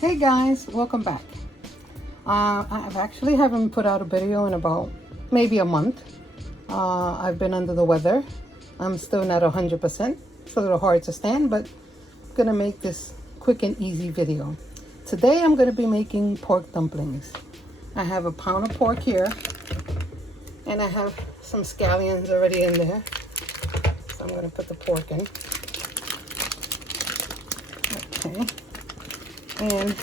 Hey guys, welcome back. I've actually haven't put out a video in about maybe a month. I've been under the weather. I'm still not 100%. It's a little hard to stand, but I'm gonna make this quick and easy video. Today I'm gonna be making pork dumplings. I have a pound of pork here, and I have some scallions already in there. So I'm gonna put the pork in. Okay. And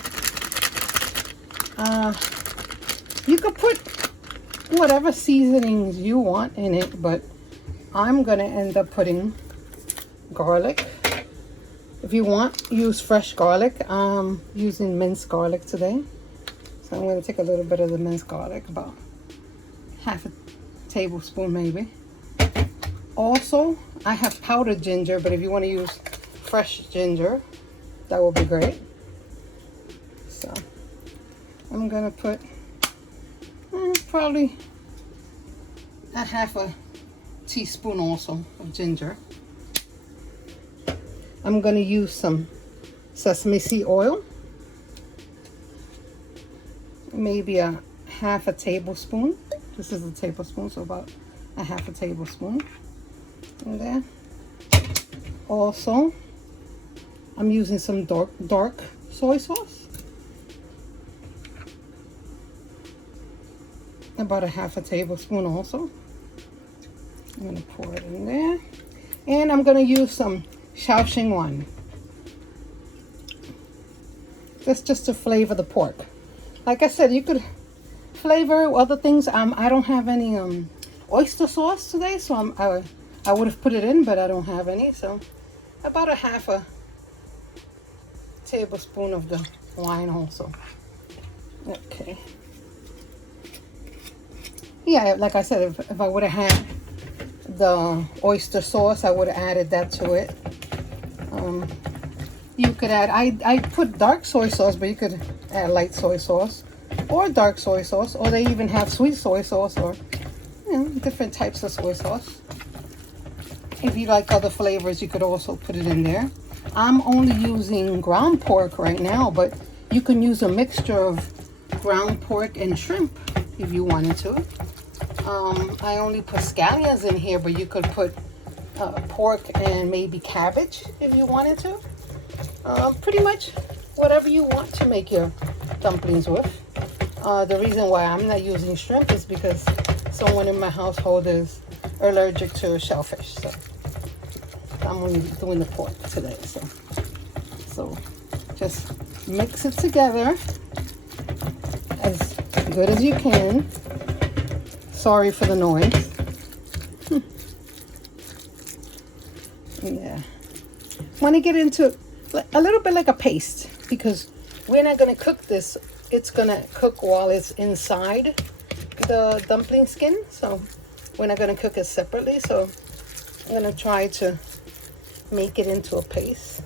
you could put whatever seasonings you want in it, but I'm gonna end up putting garlic. If you want, use fresh garlic. I'm using minced garlic today, so I'm gonna take a little bit of the minced garlic, about half a tablespoon maybe. Also, I have powdered ginger, but if you want to use fresh ginger, that will be great. So I'm gonna put probably a half a teaspoon also of ginger. I'm gonna use some sesame seed oil, maybe a half a tablespoon. This is a tablespoon, so about a half a tablespoon in there. Also, I'm using some dark soy sauce. About a half a tablespoon also. I'm gonna pour it in there. And I'm gonna use some Shaoxing. That's just to flavor the pork. Like I said, you could flavor other things. I don't have any oyster sauce today, so I would have put it in, but I don't have any. So about a half a tablespoon of the wine also. Okay. Yeah, like I said, if I would have had the oyster sauce, I would have added that to it. You could add, I put dark soy sauce, but you could add light soy sauce or dark soy sauce, or they even have sweet soy sauce, or different types of soy sauce. If you like other flavors, you could also put it in there. I'm only using ground pork right now, but you can use a mixture of ground pork and shrimp if you wanted to. I only put scallions in here, but you could put pork and maybe cabbage if you wanted to. Pretty much whatever you want to make your dumplings with. The reason why I'm not using shrimp is because someone in my household is allergic to shellfish, so I'm only doing the pork today. So just mix it together as good as you can. Sorry for the noise. Yeah. Want to get into a little bit like a paste, because we're not going to cook this. It's going to cook while it's inside the dumpling skin. So we're not going to cook it separately. So I'm going to try to make it into a paste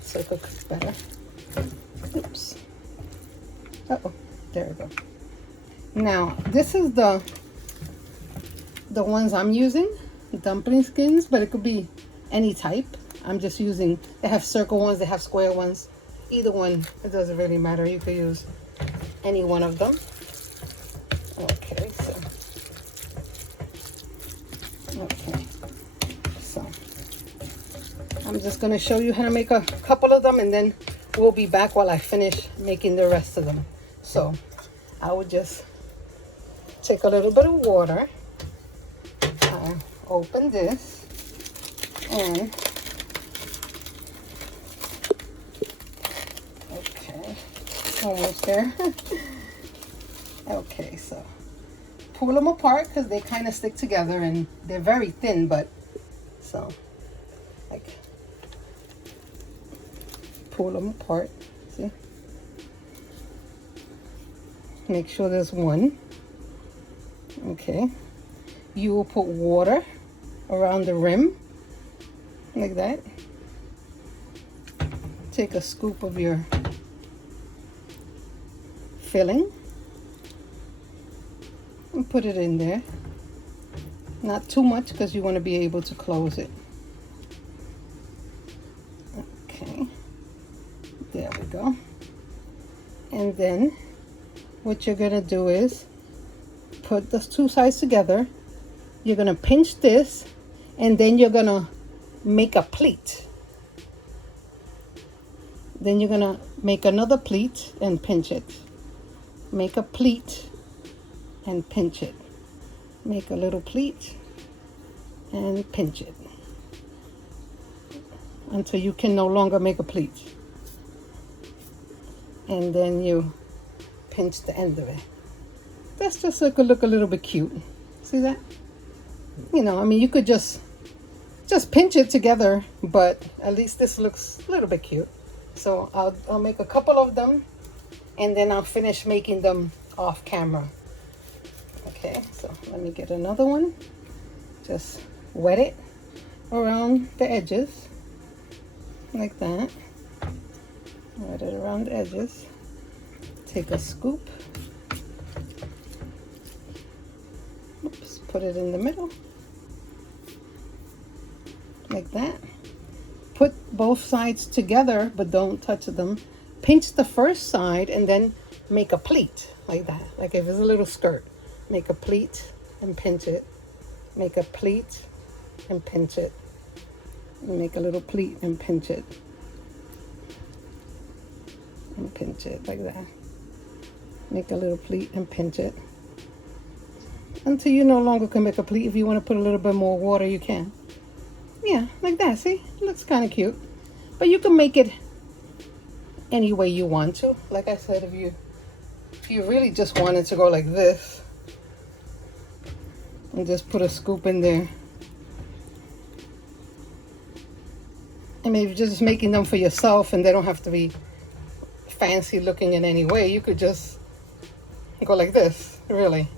so it could cook better. Oops. Uh-oh. There we go. Now, this is the ones I'm using, dumpling skins, but it could be any type. I'm just using, they have circle ones, they have square ones. Either one, it doesn't really matter. You could use any one of them. Okay, so I'm just going to show you how to make a couple of them, and then we'll be back while I finish making the rest of them. So I would just take a little bit of water, open this, and okay, almost there. Okay, so pull them apart because they kind of stick together and they're very thin, but so like pull them apart. See? Make sure there's one. Okay, you will put water around the rim like that. Take a scoop of your filling and put it in there. Not too much, because you want to be able to close it. Okay, there we go. And then what you're gonna do is put the two sides together. You're gonna pinch this, and then you're gonna make a pleat. Then you're gonna make another pleat and pinch it. Make a pleat and pinch it. Make a little pleat and pinch it until you can no longer make a pleat. And then you pinch the end of it. That's just so it could look a little bit cute. See that? You know, I mean, you could just pinch it together, but at least this looks a little bit cute. So I'll make a couple of them, and then I'll finish making them off camera. Okay, so let me get another one. Just wet it around the edges, like that. Wet it around the edges. Take a scoop. Oops, put it in the middle, like that. Put both sides together, but don't touch them. Pinch the first side and then make a pleat, like that. Like if it's a little skirt, make a pleat and pinch it. Make a pleat and pinch it. Make a little pleat and pinch it. And pinch it like that. Make a little pleat and pinch it until you no longer can make a pleat. If you want to put a little bit more water, you can. Yeah, like that. See, it looks kind of cute. But you can make it any way you want to. Like I said, if you really just wanted to go like this, and just put a scoop in there. I mean, if you're just making them for yourself and they don't have to be fancy looking in any way, you could just go like this, really.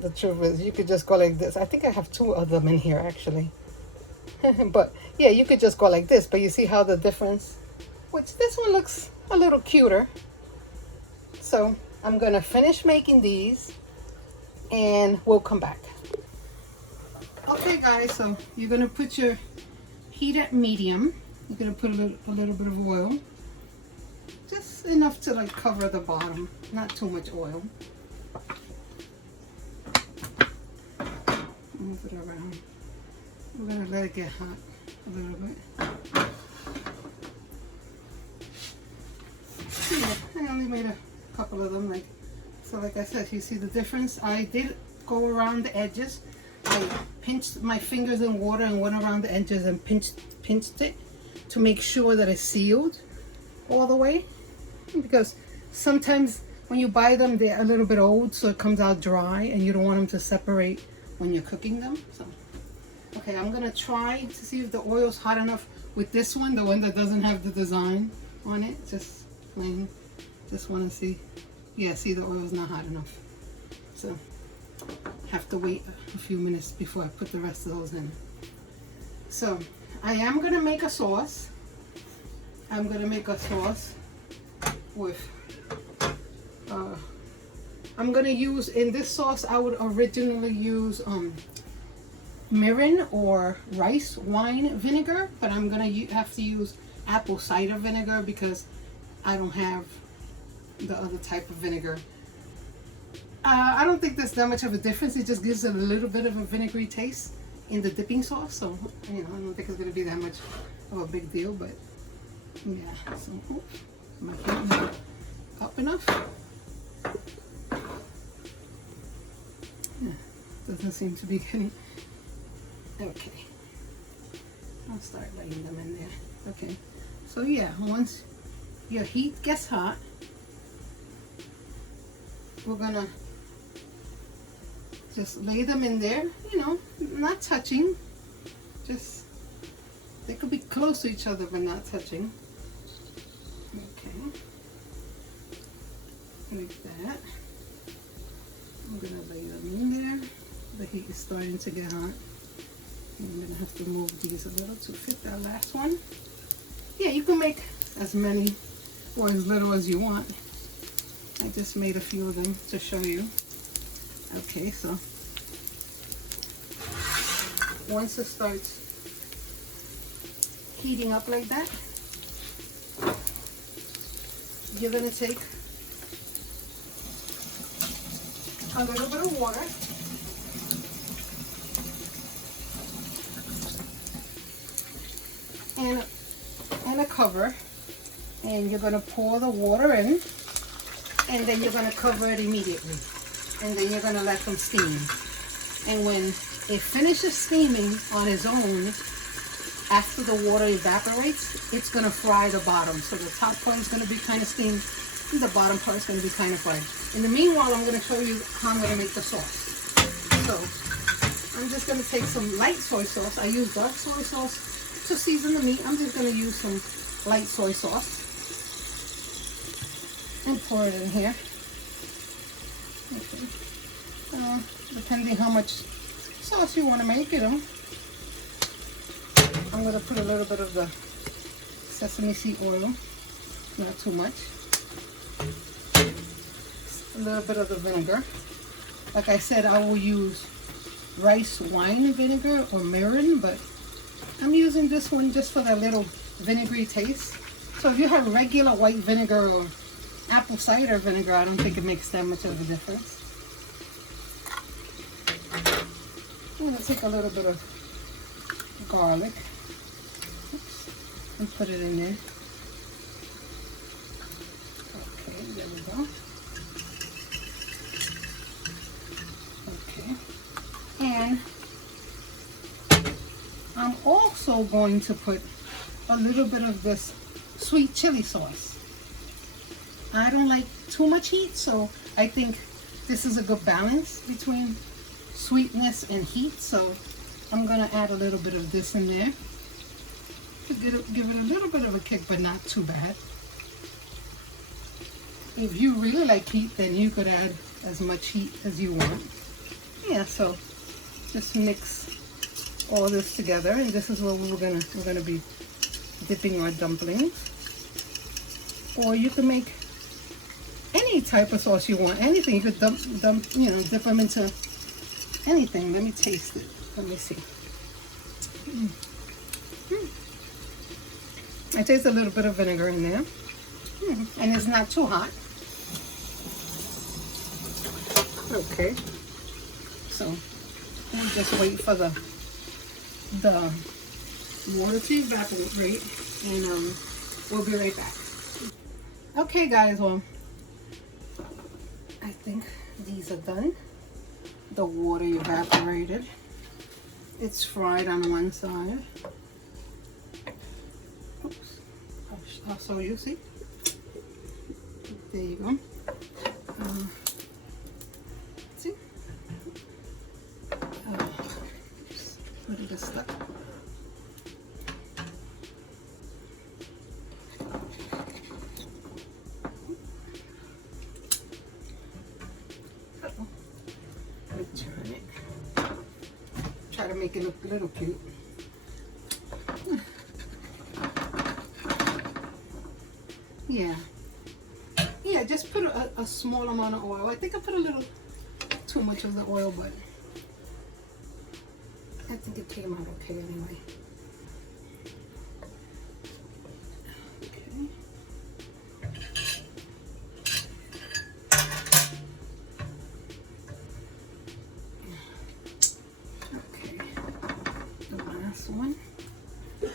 The truth is, you could just go like this. I think I have two of them in here, actually. But yeah, you could just go like this, but you see how the difference, which this one looks a little cuter. So I'm gonna finish making these and we'll come back. Okay guys, so you're gonna put your heat at medium. You're gonna put a little bit of oil, just enough to like cover the bottom, not too much oil. Move it around. We're gonna let it get hot a little bit. Yeah, I only made a couple of them, so like I said, you see the difference. I did go around the edges. I pinched my fingers in water and went around the edges and pinched it to make sure that it's sealed all the way, because sometimes when you buy them they're a little bit old, so it comes out dry and you don't want them to separate when you're cooking them. So okay, I'm gonna try to see if the oil's hot enough with this one, the one that doesn't have the design on it, just plain. Just want to see. Yeah, see, the oil's not hot enough, so have to wait a few minutes before I put the rest of those in. So I am gonna make a sauce. I'm gonna make a sauce with I'm gonna use, in this sauce I would originally use mirin or rice wine vinegar, but I'm gonna have to use apple cider vinegar because I don't have the other type of vinegar. I don't think there's that much of a difference. It just gives it a little bit of a vinegary taste in the dipping sauce, so you know, I don't think it's gonna be that much of a big deal. But yeah, so am I getting it up enough? Yeah, doesn't seem to be getting. Okay, I'll start laying them in there. Okay, so yeah, once your heat gets hot, we're gonna just lay them in there, you know, not touching, just, they could be close to each other but not touching. Okay, like that. I'm gonna lay them in there. The heat is starting to get hot. I'm gonna have to move these a little to fit that last one. Yeah, you can make as many or as little as you want. I just made a few of them to show you. Okay, so once it starts heating up like that, you're going to take a little bit of water and a cover, and you're going to pour the water in, and then you're going to cover it immediately, and then you're going to let them steam. And when it finishes steaming on its own, after the water evaporates, it's going to fry the bottom. So the top part is going to be kind of steamed, and the bottom part is going to be kind of fried. In the meanwhile, I'm going to show you how I'm going to make the sauce. So I'm just going to take some light soy sauce. I use dark soy sauce to season the meat. I'm just going to use some light soy sauce and pour it in here. Okay. Depending how much sauce you want to make, you know. I'm going to put a little bit of the sesame seed oil, not too much. A little bit of the vinegar. Like I said, I will use rice wine vinegar or mirin, but I'm using this one just for that little vinegary taste. So if you have regular white vinegar or apple cider vinegar, I don't think it makes that much of a difference. I'm going to take a little bit of garlic. Oops, and put it in there. Okay, there we go. Okay. And I'm also going to put a little bit of this sweet chili sauce. I don't like too much heat, so I think this is a good balance between sweetness and heat. So I'm going to add a little bit of this in there to give it a little bit of a kick, but not too bad. If you really like heat, then you could add as much heat as you want. Yeah, so just mix all this together, and this is what we're gonna be dipping our dumplings. Or you can make any type of sauce you want. Anything you could dip them into anything. Let me taste it. Let me see. I taste a little bit of vinegar in there, and it's not too hot. Okay, so we'll just wait for the water to evaporate, and we'll be right back. Okay, guys. Well, I think these are done. The water evaporated. It's fried on one side. Oops. I'll show you, see? There you go. See? Oops. Where did it stuck? Let me turn it. Try to make it look a little cute. Yeah, just put a small amount of oil. I think I put a little too much of the oil, but I think it came out okay anyway. Okay, the last one. I'll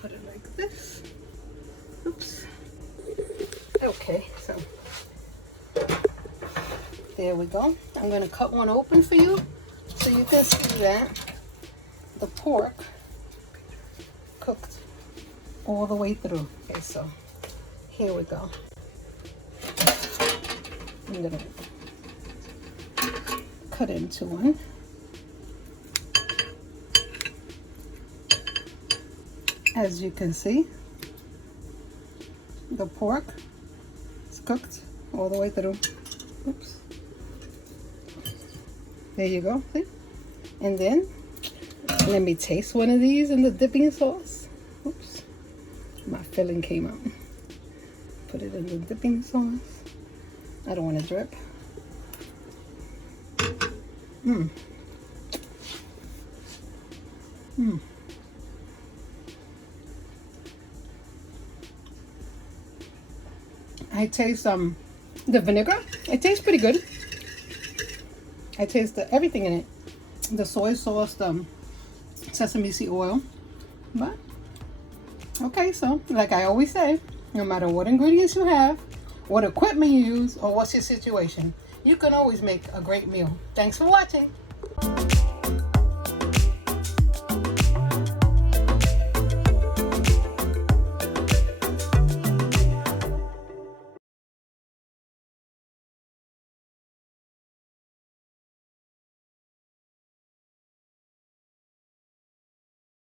put it like this. Oops. Okay, so there we go. I'm going to cut one open for you so you can see that the pork cooked all the way through. Okay, so here we go. I'm going to cut into one. As you can see, the pork is cooked all the way through. Oops. There you go. See? And then let me taste one of these in the dipping sauce. Oops. My filling came out. Put it in the dipping sauce. I don't want to drip. I taste the vinegar. It tastes pretty good. I taste everything in it. The soy sauce, the sesame seed oil. But, okay, so like I always say, no matter what ingredients you have, what equipment you use, or what's your situation, you can always make a great meal. Thanks for watching.